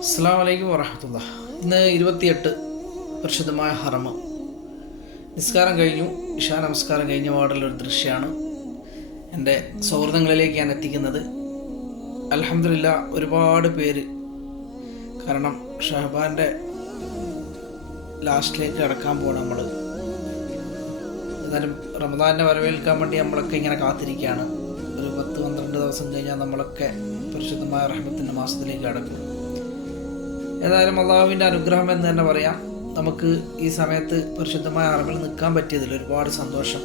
അസ്സാം വലൈക്കും വറഹമത്തുള്ള ഇന്ന് ഇരുപത്തിയെട്ട് പരിശുദ്ധമായ ഹറമ നിസ്കാരം കഴിഞ്ഞു. ഇഷാ നമസ്കാരം കഴിഞ്ഞ പാടുള്ളൊരു ദൃശ്യമാണ് എന്റെ സൗഹൃദങ്ങളിലേക്ക് ഞാൻ എത്തിക്കുന്നത്. അലഹമില്ല ഒരുപാട് പേര്. കാരണം ഷഹബാന്റെ ലാസ്റ്റിലേക്ക് കിടക്കാൻ പോകണം നമ്മൾ എന്നാലും റമദാനെ വരവേൽക്കാൻ വേണ്ടി നമ്മളൊക്കെ ഇങ്ങനെ കാത്തിരിക്കുകയാണ്. ഒരു പത്ത് പന്ത്രണ്ട് ദിവസം കഴിഞ്ഞാൽ നമ്മളൊക്കെ പരിശുദ്ധമായ റഹ്മത്തിന്റെ മാസത്തിലേക്ക് കടക്കും. ഏതായാലും അള്ളാഹുവിന്റെ അനുഗ്രഹം എന്ന് തന്നെ പറയാം. നമുക്ക് ഈ സമയത്ത് പരിശുദ്ധമായ അറിവിൽ നിൽക്കാൻ പറ്റിയതിൽ ഒരുപാട് സന്തോഷം.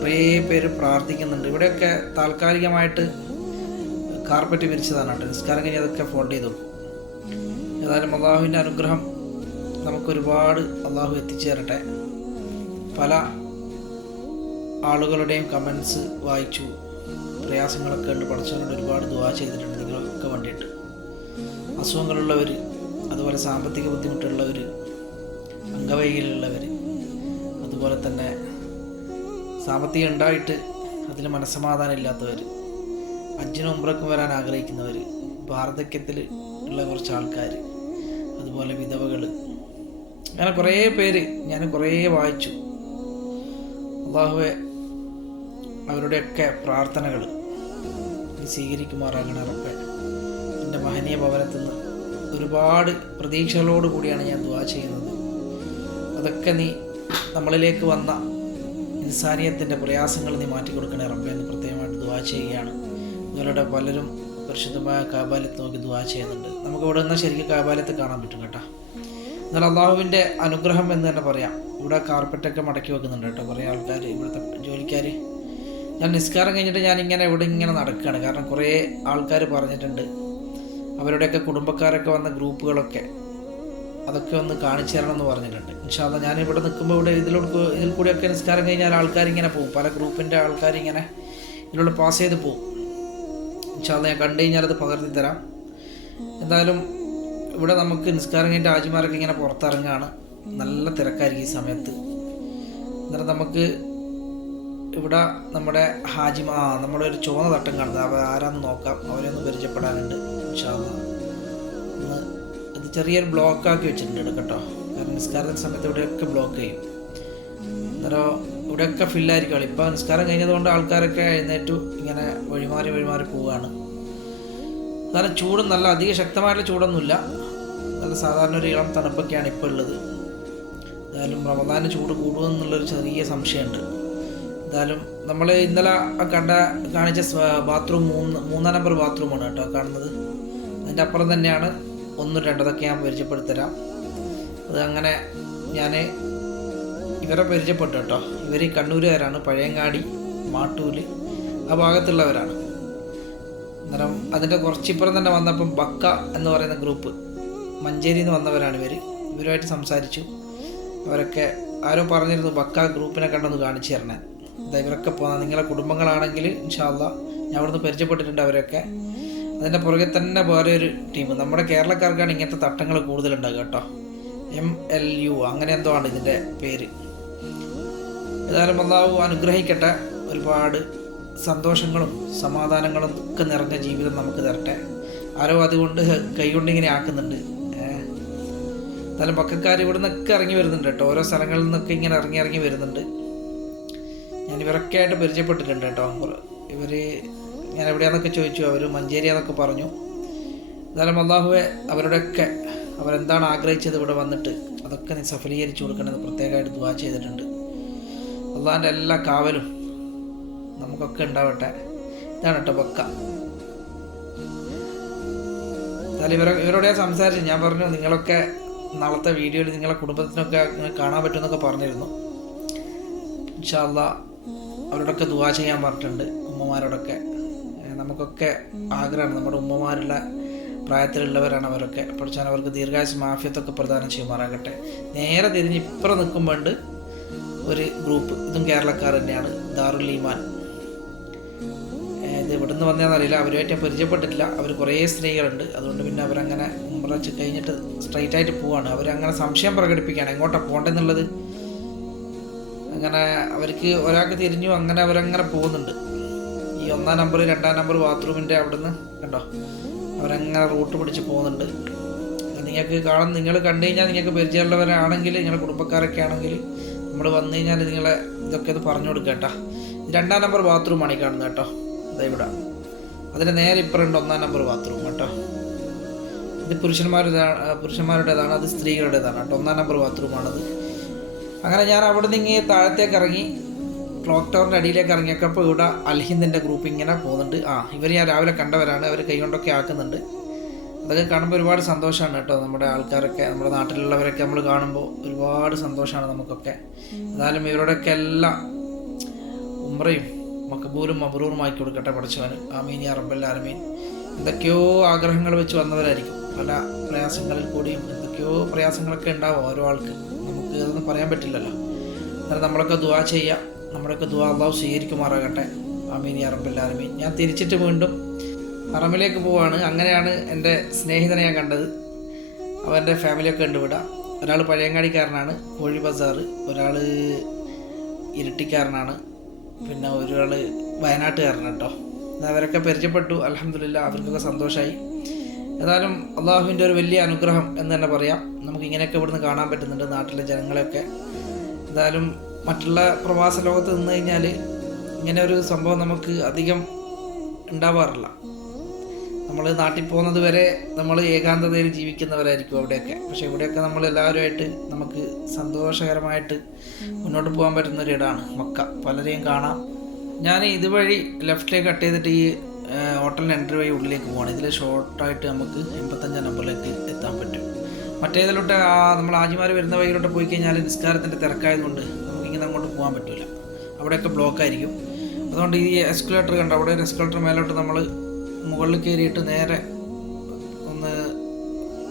കുറേ പേര് പ്രാർത്ഥിക്കുന്നുണ്ട്. ഇവിടെയൊക്കെ താൽക്കാലികമായിട്ട് കാർപ്പറ്റ് വിരിച്ചതാണ് കേട്ടോ. നിസ്കാരം കഴിഞ്ഞ് അതൊക്കെ ഫോൾഡ് ചെയ്തു ഏതായാലും അള്ളാഹുവിന്റെ അനുഗ്രഹം നമുക്കൊരുപാട് അള്ളാഹു എത്തിച്ചു തരട്ടെ. പല ആളുകളുടെയും കമൻസ് വായിച്ചു. പ്രയാസങ്ങളൊക്കെ ഉണ്ട്. പഠിച്ചവരോട് ഒരുപാട് ദുവാ ചെയ്തിട്ടുണ്ട്. നിങ്ങളൊക്കെ വേണ്ടിയിട്ട്. അസുഖങ്ങളുള്ളവർ അതുപോലെ സാമ്പത്തിക ബുദ്ധിമുട്ടുള്ളവർ അംഗവൈകല്യമുള്ളവർ അതുപോലെ തന്നെ സാമ്പത്തികം ഉണ്ടായിട്ട് അതിൽ മനസ്സമാധാനം ഇല്ലാത്തവർ അജ്ജിനും ഉമ്രക്കും വരാൻ ആഗ്രഹിക്കുന്നവർ വാർദ്ധക്യത്തിൽ ഉള്ള കുറച്ച് ആൾക്കാർ അതുപോലെ വിധവകൾ അങ്ങനെ കുറേ പേര് ഞാൻ കുറേ വായിച്ചു. അള്ളാഹുവെ അവരുടെയൊക്കെ പ്രാർത്ഥനകൾ നീ സ്വീകരിക്കുമാറാകണ റബ്ബെ. എന്റെ മഹനീയ ഭവനത്തിൽ നിന്ന് ഒരുപാട് പ്രതീക്ഷകളോട് കൂടിയാണ് ഞാൻ ദുവാ ചെയ്യുന്നത്. അതൊക്കെ നീ നമ്മളിലേക്ക് വന്ന ഇൻസാനിയത്തിന്റെ പ്രയാസങ്ങൾ നീ മാറ്റിക്കൊടുക്കണേ റബ്ബെ എന്ന് പ്രത്യേകമായിട്ട് ദുവാ ചെയ്യുകയാണ്. നിങ്ങളുടെ പലരും പരിശുദ്ധമായ കാബാലത്ത് നോക്കി ദുവാ ചെയ്യുന്നുണ്ട്. നമുക്ക് ഇവിടെ നിന്ന് ശരിക്കും കാബാലത്ത് കാണാൻ പറ്റും കേട്ടോ. എന്നാൽ അള്ളാഹുവിന്റെ അനുഗ്രഹം എന്ന് തന്നെ പറയാം. ഇവിടെ കാർപ്പറ്റൊക്കെ മടക്കി വെക്കുന്നുണ്ട് കേട്ടോ കുറേ ആൾക്കാർ ഇവിടുത്തെ ജോലിക്കാർ ഞാൻ നിസ്കാരം കഴിഞ്ഞിട്ട് ഞാനിങ്ങനെ ഇവിടെ ഇങ്ങനെ നടക്കുകയാണ്. കാരണം കുറേ ആൾക്കാർ പറഞ്ഞിട്ടുണ്ട്. അവരുടെയൊക്കെ കുടുംബക്കാരൊക്കെ വന്ന ഗ്രൂപ്പുകളൊക്കെ അതൊക്കെ ഒന്ന് കാണിച്ചു തരണം എന്ന് പറഞ്ഞിട്ടുണ്ട്. ഇൻഷാല്ല ഞാൻ ഇവിടെ നിൽക്കുമ്പോൾ ഇവിടെ ഇതിലൂടെ ഇതിൽ കൂടിയൊക്കെ നിസ്കാരം കഴിഞ്ഞാൽ ആൾക്കാർ ഇങ്ങനെ പോകും. പല ഗ്രൂപ്പിന്റെ ആൾക്കാർ ഇങ്ങനെ ഇതിലൂടെ പാസ് ചെയ്ത് പോകും. ഇൻഷാല്ല ഞാൻ കണ്ടു കഴിഞ്ഞാൽ അത് പകർത്തി തരാം. എന്തായാലും ഇവിടെ നമുക്ക് നിസ്കാരം കഴിഞ്ഞ ആജിമാരൊക്കെ ഇങ്ങനെ പുറത്തിറങ്ങുകയാണ് നല്ല തിരക്കായിരിക്കും ഈ സമയത്ത്. അന്നേരം നമുക്ക് ഇവിടെ നമ്മുടെ ഹാജിമ നമ്മുടെ ഒരു ചുവന്ന തട്ടം കാണുന്നത് അവ ആരാന്ന് നോക്കാം. അവരെ ഒന്ന് പരിചയപ്പെടാനുണ്ട്. ഇൻഷാല്ല ഒന്ന് ചെറിയൊരു ചെറിയൊരു ബ്ലോക്കാക്കി വെച്ചിട്ടുണ്ട് കേട്ടോ. കാരണം നിസ്കാരത്തിന്റെ സമയത്ത് ഇവിടെയൊക്കെ ബ്ലോക്ക് ചെയ്യും. അന്നേരം ഇവിടെയൊക്കെ ഫില്ലായിരിക്കും ഇപ്പോൾ നിസ്കാരം കഴിഞ്ഞതുകൊണ്ട് ആൾക്കാരൊക്കെ എഴുന്നേറ്റു ഇങ്ങനെ വഴിമാറി വഴിമാറി പോവുകയാണ്. കാരണം ചൂട് നല്ല അധിക ശക്തമായിട്ടുള്ള ചൂടൊന്നുമില്ല. നല്ല സാധാരണ ഒരു ഇളം തണുപ്പൊക്കെയാണ് ഇപ്പോൾ ഉള്ളത്. എന്തായാലും റമദാന് ചൂട് കൂടുമെന്നുള്ളൊരു ചെറിയ സംശയമുണ്ട്. എന്തായാലും നമ്മൾ ഇന്നലെ കണ്ട കാണിച്ച ബാത്റൂം മൂന്ന് മൂന്നാം നമ്പർ ബാത്റൂമാണ് കേട്ടോ കാണുന്നത്. അതിന്റെ അപ്പുറം തന്നെയാണ് ഒന്നും രണ്ടതൊക്കെ ഞാൻ പരിചയപ്പെടുത്തരാം. അത് അങ്ങനെ ഞാൻ ഇവരെ പരിചയപ്പെട്ടു കേട്ടോ. ഇവർ കണ്ണൂരുകാരാണ് പഴയങ്ങാടി മാട്ടൂൽ ആ ഭാഗത്തുള്ളവരാണ്. അന്നേരം അതിന്റെ കുറച്ചിപ്പുറം തന്നെ വന്നപ്പം ബക്ക എന്ന് പറയുന്ന ഗ്രൂപ്പ് മഞ്ചേരിയിൽ നിന്ന് വന്നവരാണ് ഇവർ ഇവരുമായിട്ട് സംസാരിച്ചു. അവരൊക്കെ ആരോ പറഞ്ഞിരുന്നു ബക്ക ഗ്രൂപ്പിനെ കണ്ടൊന്ന് കാണിച്ചു തരണേ. എന്താ ഇവരൊക്കെ പോകുന്ന നിങ്ങളെ കുടുംബങ്ങളാണെങ്കിൽ ഇൻഷാല്ല ഞാൻ അവിടുന്ന് പരിചയപ്പെട്ടിട്ടുണ്ട് അവരൊക്കെ അതിന്റെ പുറകെ തന്നെ വേറെ ഒരു ടീം നമ്മുടെ കേരളക്കാർക്കാണ് ഇങ്ങനത്തെ തട്ടങ്ങൾ കൂടുതലുണ്ടാകുക കേട്ടോ. എം എൽ യു അങ്ങനെ എന്തോ ആണ് ഇതിന്റെ പേര്. ഏതായാലും അള്ളാഹു അനുഗ്രഹിക്കട്ടെ. ഒരുപാട് സന്തോഷങ്ങളും സമാധാനങ്ങളും ഒക്കെ നിറഞ്ഞ ജീവിതം നമുക്ക് തരട്ടെ. ആരോ അതുകൊണ്ട് കൈകൊണ്ട് ഇങ്ങനെ ആക്കുന്നുണ്ട്. എന്നാലും പക്കക്കാർ ഇവിടെ നിന്നൊക്കെ ഇറങ്ങി വരുന്നുണ്ട് കേട്ടോ. ഓരോ സ്ഥലങ്ങളിൽ നിന്നൊക്കെ ഇങ്ങനെ ഇറങ്ങി ഇറങ്ങി വരുന്നുണ്ട്. ഞാൻ ഇവരൊക്കെ ആയിട്ട് പരിചയപ്പെട്ടിട്ടുണ്ട് കേട്ടോ. ഇവർ ഞാൻ എവിടെയാണെന്നൊക്കെ ചോദിച്ചു അവർ മഞ്ചേരിയാന്നൊക്കെ പറഞ്ഞു. എന്നാലും അള്ളാഹുവെ അവരുടെയൊക്കെ അവരെന്താണ് ആഗ്രഹിച്ചത് ഇവിടെ വന്നിട്ട് അതൊക്കെ നീ സഫലീകരിച്ചു കൊടുക്കണമെന്ന് പ്രത്യേകമായിട്ട് ദുവാ ചെയ്തിട്ടുണ്ട്. അള്ളാഹിന്റെ എല്ലാ കാവലും നമുക്കൊക്കെ ഉണ്ടാവട്ടെ. ഇതാണ് കേട്ടോ ബക്ക എന്നാലും ഇവരെ ഇവരോട് ഞാൻ സംസാരിച്ചു. ഞാൻ പറഞ്ഞു നിങ്ങളൊക്കെ നാളത്തെ വീഡിയോയിൽ നിങ്ങളെ കുടുംബത്തിനൊക്കെ കാണാൻ പറ്റുമെന്നൊക്കെ പറഞ്ഞിരുന്നു. ഇൻഷാല്ല അവരോടൊക്കെ ദുവാ ചെയ്യാൻ പറഞ്ഞിട്ടുണ്ട് ഉമ്മമാരോടൊക്കെ. ഏഹ് നമുക്കൊക്കെ ആഗ്രഹമാണ്. നമ്മുടെ ഉമ്മമാരുള്ള പ്രായത്തിലുള്ളവരാണ് അവരൊക്കെ. പഠിച്ചാൽ അവർക്ക് ദീർഘായുസ് മാഫിയത്തൊക്കെ പ്രദാനം ചെയ്യുമാറാകട്ടെ. നേരെ തിരിഞ്ഞ് ഇപ്പുറം നിൽക്കുമ്പോണ്ട് ഒരു ഗ്രൂപ്പ് ഇതും കേരളക്കാർ തന്നെയാണ്. ദാറുൽ ഈമാൻ. ഇത് ഇവിടുന്ന് വന്നതെന്നറിയില്ല അവരുമായിട്ട് പരിചയപ്പെട്ടിട്ടില്ല. അവർ കുറേ സ്ത്രീകളുണ്ട്. അതുകൊണ്ട് പിന്നെ അവരങ്ങനെ ഉമ്രച്ച് കഴിഞ്ഞിട്ട് സ്ട്രൈറ്റ് ആയിട്ട് പോവാണ്. അവരങ്ങനെ സംശയം പ്രകടിപ്പിക്കുകയാണ്. എങ്ങോട്ടാണ് പോകേണ്ടതെന്നുള്ളത് അങ്ങനെ അവർക്ക് ഒരാൾക്ക് തിരിഞ്ഞു അങ്ങനെ അവരങ്ങനെ പോകുന്നുണ്ട്. ഈ ഒന്നാം നമ്പർ രണ്ടാം നമ്പർ ബാത്റൂമിന്റെ അവിടുന്ന് കണ്ടോ? അവരങ്ങനെ റൂട്ട് പിടിച്ച് പോകുന്നുണ്ട്. നിങ്ങൾക്ക് കാണും. നിങ്ങൾ കണ്ടു കഴിഞ്ഞാൽ നിങ്ങൾക്ക് പരിചയമുള്ളവരാണെങ്കിൽ നിങ്ങളുടെ കുടുംബക്കാരൊക്കെ ആണെങ്കിൽ നമ്മൾ വന്നു കഴിഞ്ഞാൽ നിങ്ങളെ ഇതൊക്കെ ഒന്ന് പറഞ്ഞു കൊടുക്കുക കേട്ടോ. രണ്ടാം നമ്പർ ബാത്റൂമാണ് ഈ കാണുന്നത് കേട്ടോ. ഇതാ ഇവിടെ. അതിന് നേരെ ഇപ്പറുണ്ട് ഒന്നാം നമ്പർ ബാത്റൂം കേട്ടോ. ഇത് പുരുഷന്മാരുടേതാണ് പുരുഷന്മാരുടേതാണ് അത് സ്ത്രീകളുടേതാണ് കേട്ടോ. ഒന്നാം നമ്പർ ബാത്റൂമാണത് അങ്ങനെ ഞാൻ അവിടെ നിന്ന് ഇങ്ങനെ താഴത്തേക്ക് ഇറങ്ങി. ക്ലോക്ക് ടവറിന്റെ അടിയിലേക്ക് ഇറങ്ങിയപ്പോൾ ഇവിടെ അൽഹിന്ദിന്റെ ഗ്രൂപ്പ് ഇങ്ങനെ പോകുന്നുണ്ട്. ആ ഇവർ ഞാൻ രാവിലെ കണ്ടവരാണ്. അവർ കൈകൊണ്ടൊക്കെ ആക്കുന്നുണ്ട്. അതൊക്കെ കാണുമ്പോൾ ഒരുപാട് സന്തോഷമാണ് കേട്ടോ നമ്മുടെ ആൾക്കാരൊക്കെ നമ്മുടെ നാട്ടിലുള്ളവരൊക്കെ നമ്മൾ കാണുമ്പോൾ ഒരുപാട് സന്തോഷമാണ് നമുക്കൊക്കെ. എന്നാലും ഇവരോടൊക്കെ എല്ലാം ഉമ്രയും മക്കബൂരും മബറൂറും ആക്കി കൊടുക്കട്ടെ പഠിച്ചവന്. ആമീൻ യാ റബ്ബൽ ആലമീൻ. എന്തൊക്കെയോ ആഗ്രഹങ്ങൾ വെച്ച് വന്നവരായിരിക്കും. പല പ്രയാസങ്ങളിൽ കൂടിയും എന്തൊക്കെയോ പ്രയാസങ്ങളൊക്കെ ഉണ്ടാവും ഓരോ ആൾക്ക്. നമുക്ക് അതൊന്നും പറയാൻ പറ്റില്ലല്ലോ. അന്നേരം നമ്മളൊക്കെ ദുവാ ചെയ്യാം. നമ്മുടെയൊക്കെ ദുവാ അള്ളാഹു സ്വീകരിക്കുമാറാകട്ടെ റബ്ബൽ ആലമീൻ. ഞാൻ തിരിച്ചിട്ട് വീണ്ടും ഹറമിലേക്ക് പോവാണ്. അങ്ങനെയാണ് എന്റെ സ്നേഹിതനെ ഞാൻ കണ്ടത്. അവന്റെ ഫാമിലിയൊക്കെ ഉണ്ട് ഇവിടെ. ഒരാൾ പഴയങ്ങാടിക്കാരനാണ് കോഴി ബസാർ. ഒരാൾ ഇരട്ടിക്കാരനാണ്. പിന്നെ ഒരാൾ വയനാട്ടുകാരനാണ് കേട്ടോ. അവരൊക്കെ പരിചയപ്പെട്ടു. അലഹമില്ല അവർക്കൊക്കെ സന്തോഷമായി ഏതായാലും അള്ളാഹുവിന്റെ ഒരു വലിയ അനുഗ്രഹം എന്ന് തന്നെ പറയാം. നമുക്ക് ഇങ്ങനെയൊക്കെ ഇവിടുന്ന് കാണാൻ പറ്റുന്നുണ്ട് നാട്ടിലെ ജനങ്ങളെയൊക്കെ. എന്തായാലും മറ്റുള്ള പ്രവാസ ലോകത്ത് നിന്ന് കഴിഞ്ഞാൽ ഇങ്ങനെ ഒരു സംഭവം നമുക്ക് അധികം ഉണ്ടാവാറില്ല. നമ്മൾ നാട്ടിൽ പോകുന്നത് വരെ നമ്മൾ ഏകാന്തതയിൽ ജീവിക്കുന്നവരായിരിക്കും അവിടെയൊക്കെ. പക്ഷേ ഇവിടെയൊക്കെ നമ്മൾ എല്ലാവരുമായിട്ട് നമുക്ക് സന്തോഷകരമായിട്ട് മുന്നോട്ട് പോകാൻ പറ്റുന്ന ഇടമാണ് മക്ക. പലരെയും കാണാം. ഞാൻ ഇതുവഴി ലെഫ്റ്റിലേക്ക് കട്ട് ചെയ്തിട്ട് ഈ ഹോട്ടലിന്റെ എൻട്രി വഴി ഉള്ളിലേക്ക് പോകണം ഇതിൽ ഷോർട്ടായിട്ട് നമുക്ക് എൺപത്തഞ്ചാം നമ്പറിലേക്ക് എത്താൻ പറ്റും. മറ്റേതിലോട്ട് നമ്മൾ ആജിമാർ വരുന്ന വഴിയിലോട്ട് പോയി കഴിഞ്ഞാൽ നിസ്കാരത്തിന്റെ തിരക്കായതുകൊണ്ട് നമുക്കിങ്ങനെ അങ്ങോട്ട് പോകാൻ പറ്റില്ല അവിടെയൊക്കെ ബ്ലോക്ക് ആയിരിക്കും. അതുകൊണ്ട് ഈ എസ്കലേറ്റർ കണ്ട? അവിടെ ഒരു എസ്കുലേറ്റർ മേലോട്ട് നമ്മൾ മുകളിൽ കയറിയിട്ട് നേരെ ഒന്ന്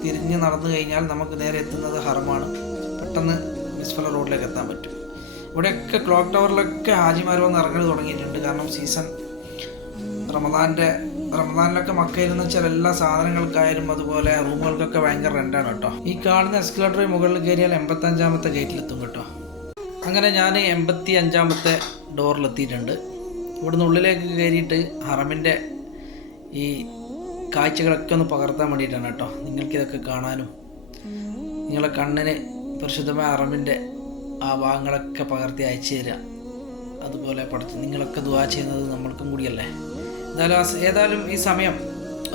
തിരിഞ്ഞ് നടന്നു കഴിഞ്ഞാൽ നമുക്ക് നേരെ എത്തുന്നത് ഹറമാണ് പെട്ടെന്ന് മിസ്ഫല റോഡിലേക്ക് എത്താൻ പറ്റും. ഇവിടെയൊക്കെ ക്ലോക്ക് ടവറിലൊക്കെ ഹാജിമാർ വന്ന് ഇറങ്ങൽ തുടങ്ങിയിട്ടുണ്ട്. കാരണം സീസൺ റമദാന്റെ റമദാനിലൊക്കെ മക്കയിൽ നിന്ന് എല്ലാ സാധനങ്ങൾക്കായാലും അതുപോലെ റൂമുകൾക്കൊക്കെ ഭയങ്കര റെന്റാണ് കേട്ടോ. ഈ കാണുന്ന എസ്കലേറ്ററിൽ മുകളിൽ കയറിയാൽ എൺപത്തഞ്ചാമത്തെ ഗേറ്റിലെത്തും കേട്ടോ. അങ്ങനെ ഞാൻ എൺപത്തി അഞ്ചാമത്തെ ഡോറിലെത്തിയിട്ടുണ്ട്. ഇവിടുന്ന് ഉള്ളിലേക്ക് കയറിയിട്ട് ഹറമിന്റെ ഈ കാഴ്ചകളൊക്കെ ഒന്ന് പകർത്താൻ വേണ്ടിയിട്ടാണ് കേട്ടോ. നിങ്ങൾക്കിതൊക്കെ കാണാനും നിങ്ങളെ കണ്ണിന് പരിശുദ്ധമായ അറമിന്റെ ആ ഭാഗങ്ങളൊക്കെ പകർത്തി അയച്ചു തരിക അതുപോലെ പഠിച്ച് നിങ്ങളൊക്കെ ദുവാ ചെയ്യുന്നത് നമ്മൾക്കും കൂടിയല്ലേ? എന്തായാലും ഏതായാലും ഈ സമയം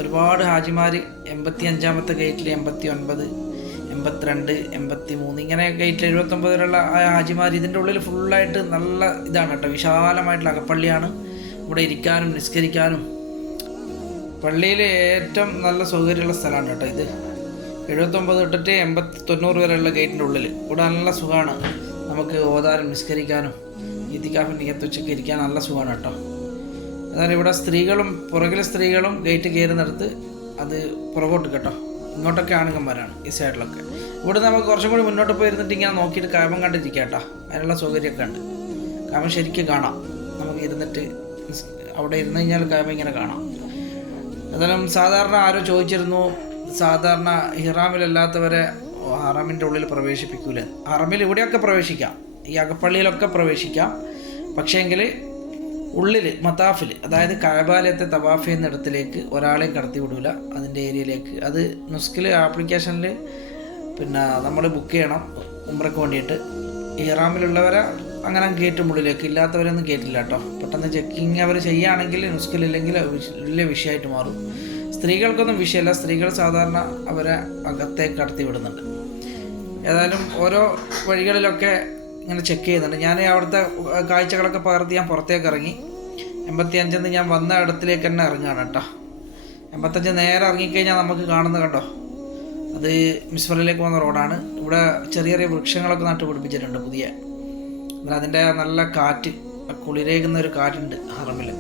ഒരുപാട് ഹാജിമാർ എൺപത്തി അഞ്ചാമത്തെ ഗേറ്റിൽ എൺപത്തി ഒൻപത് എൺപത്തിരണ്ട് എൺപത്തി മൂന്ന് ഇങ്ങനെ ഗേറ്റിൽ എഴുപത്തൊമ്പത് വരെയുള്ള ഹാജിമാർ ഇതിന്റെ ഉള്ളിൽ ഫുള്ളായിട്ട് നല്ല ഇതാണ് കേട്ടോ. വിശാലമായിട്ടുള്ള അകപ്പള്ളിയാണ്. ഇവിടെ ഇരിക്കാനും നിസ്കരിക്കാനും പള്ളിയിലെ ഏറ്റവും നല്ല സൗകര്യമുള്ള സ്ഥലമാണ് കേട്ടോ ഇത്. എഴുപത്തൊമ്പത് തൊട്ടിട്ട് എൺപത്തി തൊണ്ണൂറ് വരെയുള്ള ഗേറ്റിന്റെ ഉള്ളിൽ ഇവിടെ നല്ല സുഖമാണ്. നമുക്ക് ഓതാനും നിസ്കരിക്കാനും ഈത്തിക്കാഫിന്റെ ഇങ്ങനത്തെ ഉച്ചയ്ക്ക് ഇരിക്കാൻ നല്ല സുഖമാണ് കേട്ടോ. എന്നാൽ ഇവിടെ സ്ത്രീകളും പുറകിലെ സ്ത്രീകളും ഗേറ്റ് കയറുന്നിടത്ത് അത് പുറകോട്ട് കേട്ടോ. ഇങ്ങോട്ടൊക്കെ ആണുങ്ങന്മാരാണ് ഈ സൈഡിലൊക്കെ ഇവിടെ നമുക്ക് കുറച്ചും കൂടി മുന്നോട്ട് പോയിരുന്നിട്ട് ഇങ്ങനെ നോക്കിയിട്ട് കാമം കണ്ടിരിക്കാം കേട്ടോ. അതിനുള്ള സൗകര്യമൊക്കെ ഉണ്ട്. കാമം ശരിക്കും കാണാം. നമുക്ക് ഇരുന്നിട്ട് അവിടെ ഇരുന്ന് കഴിഞ്ഞാൽ കാമം ഇങ്ങനെ കാണാം. എന്നാലും സാധാരണ ആരോ ചോദിച്ചിരുന്നു സാധാരണ ഹിറാമിലല്ലാത്തവരെ ഹറാമിന്റെ ഉള്ളിൽ പ്രവേശിപ്പിക്കൂല? ഹറമിൽ ഇവിടെയൊക്കെ പ്രവേശിക്കാം. ഈ അകപ്പള്ളിയിലൊക്കെ പ്രവേശിക്കാം. പക്ഷേങ്കിൽ ഉള്ളിൽ മതാഫിൽ അതായത് കഴബാലയത്തെ തവാഫ് ചെയ്യുന്ന ഇടത്തിലേക്ക് ഒരാളെയും കടത്തി വിടൂല അതിന്റെ ഏരിയയിലേക്ക്. അത് നുസ്കിൽ ആപ്ലിക്കേഷനിൽ പിന്നെ നമ്മൾ ബുക്ക് ചെയ്യണം ഉമ്രയ്ക്ക് വേണ്ടിയിട്ട്. ഇഹ്റാമിലുള്ളവരെ അങ്ങനെ കയറ്റും ഉള്ളിലേക്ക് ഇല്ലാത്തവരൊന്നും കയറ്റില്ല കേട്ടോ. പെട്ടെന്ന് ചെക്കിങ് അവർ ചെയ്യുകയാണെങ്കിൽ നുസ്കിലില്ലെങ്കിൽ വലിയ വിഷയമായിട്ട് മാറും. സ്ത്രീകൾക്കൊന്നും വിഷയമല്ല സ്ത്രീകൾ സാധാരണ അവരെ അകത്തേക്ക് കടത്തി വിടുന്നുണ്ട്. ഏതായാലും ഓരോ വഴികളിലൊക്കെ ഇങ്ങനെ ചെക്ക് ചെയ്യുന്നുണ്ട്. ഞാൻ അവിടുത്തെ കാഴ്ചകളൊക്കെ പകർത്തി ഞാൻ പുറത്തേക്ക് ഇറങ്ങി. എൺപത്തി അഞ്ചെന്ന് ഞാൻ വന്ന ഇടത്തിലേക്ക് തന്നെ ഇറങ്ങുകയാണ് കേട്ടോ. എൺപത്തഞ്ച് നേരെ ഇറങ്ങിക്കഴിഞ്ഞാൽ നമുക്ക് കാണുന്നത് കണ്ടോ? അത് മിസ്ഫറിലേക്ക് പോകുന്ന റോഡാണ്. ഇവിടെ ചെറിയ ചെറിയ വൃക്ഷങ്ങളൊക്കെ നട്ടു പിടിപ്പിച്ചിട്ടുണ്ട് പുതിയ. എന്നാൽ അതിന്റെ നല്ല കാറ്റ് കുളിരേകുന്ന ഒരു കാറ്റുണ്ട് ഹറമിൽ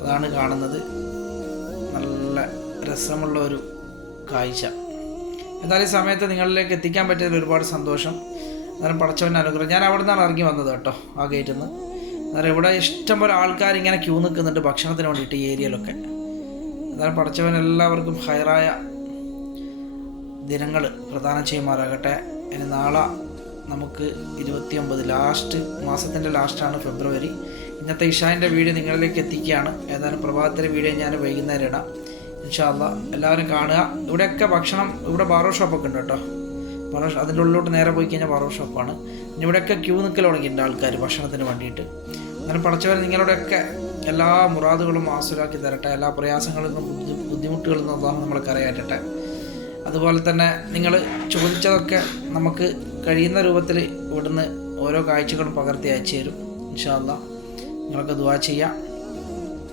അതാണ് കാണുന്നത്. നല്ല രസമുള്ള ഒരു കാഴ്ച. എന്നാലും സമയത്ത് നിങ്ങളിലേക്ക് എത്തിക്കാൻ പറ്റിയതിൽ ഒരുപാട് സന്തോഷം. എന്നാലും പടച്ചവന്റെ അനുഗ്രഹം. ഞാൻ അവിടെ നിന്നാണ് ഇറങ്ങി വന്നത് കേട്ടോ ആ ഗേറ്റിൽ നിന്ന് എന്നാലും ഇവിടെ ഇഷ്ടംപോലെ ആൾക്കാർ ഇങ്ങനെ ക്യൂ നിൽക്കുന്നുണ്ട് ഭക്ഷണത്തിന് വേണ്ടിയിട്ട് ഈ ഏരിയയിലൊക്കെ. എന്നാലും പടച്ചവൻ എല്ലാവർക്കും ഹൈറായ ദിനങ്ങൾ പ്രദാനം ചെയ്യുമാറാകട്ടെ. ഇനി നാളെ നമുക്ക് ഇരുപത്തിയൊമ്പത് ലാസ്റ്റ് മാസത്തിന്റെ ലാസ്റ്റാണ് ഫെബ്രുവരി. ഇന്നത്തെ ഇഷാന്റെ വീഡിയോ നിങ്ങളിലേക്ക് എത്തിക്കുകയാണ്. ഏതായാലും പ്രഭാതത്തിലെ വീഡിയോ ഞാൻ വൈകുന്നേരം ഇടാം. ഇൻഷാല്ല എല്ലാവരും കാണുക. ഇവിടെയൊക്കെ ഭക്ഷണം ഇവിടെ ബാറോ ഷോപ്പൊക്കെ ഉണ്ട് കേട്ടോ ഷോ- അതിന്റെ ഉള്ളിലോട്ട് നേരെ പോയി കഴിഞ്ഞാൽ പറവ ഷോപ്പാണ്. പിന്നെ ഇവിടെയൊക്കെ ക്യൂ നിൽക്കൽ തുടങ്ങിയിട്ടുണ്ട് ആൾക്കാർ ഭക്ഷണത്തിന് വേണ്ടിയിട്ട്. അങ്ങനെ പഠിച്ചവർ നിങ്ങളുടെയൊക്കെ എല്ലാ മുറാദുകളും ആസുരാക്കി തരട്ടെ. എല്ലാ പ്രയാസങ്ങളും ബുദ്ധിമുട്ടുകളും അള്ളാഹു നമ്മളെ കരയാറ്റട്ടെ അതുപോലെ തന്നെ നിങ്ങൾ ചോദിച്ചതൊക്കെ നമുക്ക് കഴിയുന്ന രൂപത്തിൽ ഇവിടുന്ന് ഓരോ കാഴ്ചകളും പകർത്തി അയച്ചു തരും. ഇൻഷാല്ല നിങ്ങളൊക്കെ ദുവാ ചെയ്യാം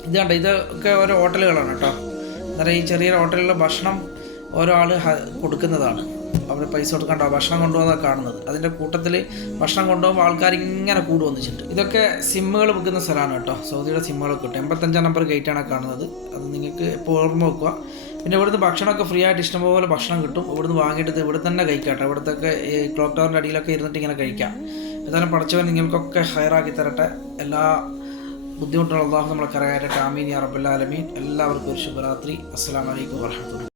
ഇത് കണ്ട? ഇതൊക്കെ ഓരോ ഹോട്ടലുകളാണ് കേട്ടോ. അന്നേരം ഈ ചെറിയ ഹോട്ടലിലെ ഭക്ഷണം ഓരോ ആൾ കൊടുക്കുന്നതാണ്. അവർ പൈസ കൊടുക്കണ്ട ഭക്ഷണം കൊണ്ടുപോകുന്ന കാണുന്നത്. അതിന്റെ കൂട്ടത്തിൽ ഭക്ഷണം കൊണ്ടുപോകുമ്പോൾ ആൾക്കാർ ഇങ്ങനെ കൂടു വന്നിട്ടുണ്ട് ഇതൊക്കെ സിമ്മുകൾ വിൽക്കുന്ന സ്ഥലമാണ് കേട്ടോ. സൗദിയുടെ സിമ്മുകളൊക്കെ കിട്ടും. എൺപത്തഞ്ചാം നമ്പർ ഗേറ്റാണ് കാണുന്നത്. അത് നിങ്ങൾക്ക് ഇപ്പോൾ ഓർമ്മ വെക്കുക. പിന്നെ ഇവിടുന്ന് ഭക്ഷണമൊക്കെ ഫ്രീ ആയിട്ട് ഇഷ്ടംപോലെ ഭക്ഷണം കിട്ടും. ഇവിടുന്ന് വാങ്ങിയിട്ട് ഇവിടെ തന്നെ കഴിക്കാട്ടോ. ഇവിടുത്തെ ഈ ക്ലോക്ക് ടവറിന്റെ അടിയിലൊക്കെ ഇരുന്നിട്ട് ഇങ്ങനെ കഴിക്കാം. ഏതായാലും പഠിച്ചവൻ നിങ്ങൾക്കൊക്കെ ഹയറാക്കി തരട്ടെ. എല്ലാ ബുദ്ധിമുട്ടുള്ള അള്ളാഹു നമ്മളെ കരകയറ്റട്ടെ. ആമീൻ ആലമീൻ. എല്ലാവർക്കും ഒരു ശുഭരാത്രി. അസ്സാം അലൈക്കും വറഹ്മത്തുള്ളാഹി